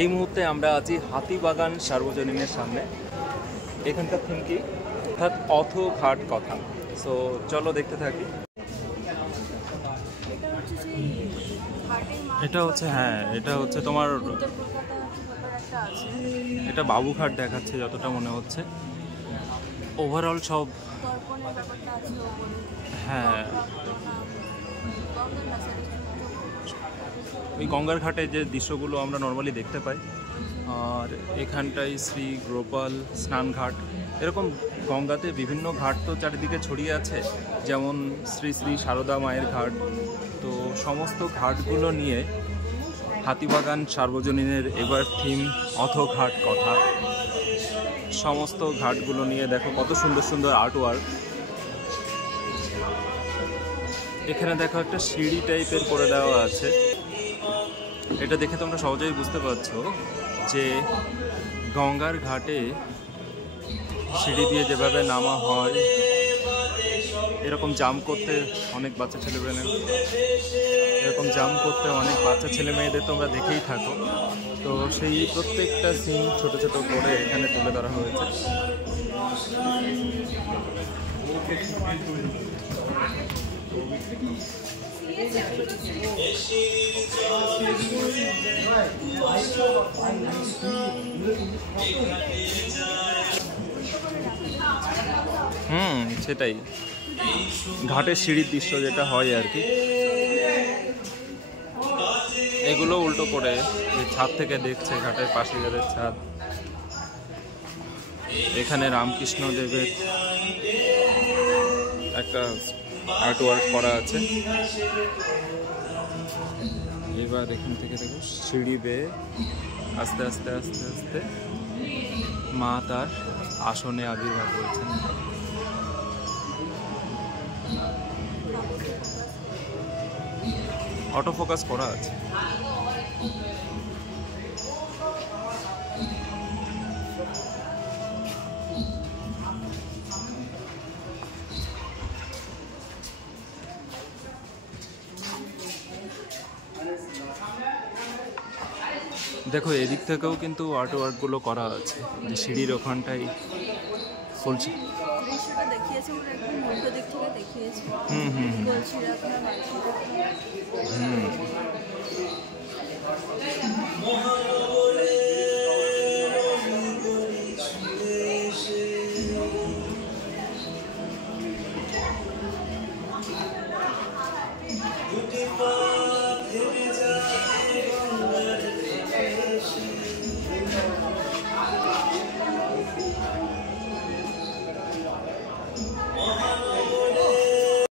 এই মুহূর্তে আমরা আছি হাতিবাগান সার্বজনীনের সামনে। এখানকার থিম কি, অর্থাৎ অথঘাট কথা। সো চলো দেখতে থাকি। এটা হচ্ছে হ্যাঁ, এটা হচ্ছে তোমার, এটা বাবুঘাট দেখাচ্ছে যতটা মনে হচ্ছে। ওভারঅল সব হ্যাঁ, ওই গঙ্গার ঘাটে যে দৃশ্যগুলো আমরা নর্মালি দেখতে পাই। আর এখানটায় শ্রী গোপাল স্নানঘাট, এরকম গঙ্গাতে বিভিন্ন ঘাট তো চারিদিকে ছড়িয়ে আছে, যেমন শ্রী শ্রী সারদা মায়ের ঘাট। তো সমস্ত ঘাটগুলো নিয়ে হাতিবাগান সার্বজনীনের এবার থিম অথঘাট কথা। সমস্ত ঘাটগুলো নিয়ে দেখো কত সুন্দর সুন্দর আর্ট ওয়ার্ক। এখানে দেখো একটা সিঁড়ি টাইপের করে দেওয়া আছে। এটা দেখে তোমরা সহজেই বুঝতে পারছো যে গঙ্গার ঘাটে সিঁড়ি দিয়ে যেভাবে নামা হয়, এরকম জাম্প করতে অনেক বাচ্চা ছেলেমেয়েদের, এরকম জাম্প করতে অনেক বাচ্চা ছেলে মেয়েদের তোমরা দেখেই থাকো। তো সেই প্রত্যেকটা সিন ছোট ছোট করে এখানে তুলে ধরা হয়েছে। সেটাই ঘাটের সিঁড়ির দৃশ্য যেটা হয় আর কি। এগুলো উল্টো করে ছাদ থেকে দেখছে, ঘাটের পাশে যাদের ছাদ। এখানে রামকৃষ্ণ দেবের একটা আর্ট ওয়ার্ক করা আছে। এবার এখান থেকে দেখো সিঁড়ি বেয়ে আস্তে আস্তে আস্তে আস্তে মা তার আসনে আবির্ভাব হয়েছেন। অটো ফোকাস করা আছে। দেখো এদিক থেকেও কিন্তু আর্ট ওয়ার্কগুলো করা আছে, যে সিঁড়ির ওখানটাই ফুলছে।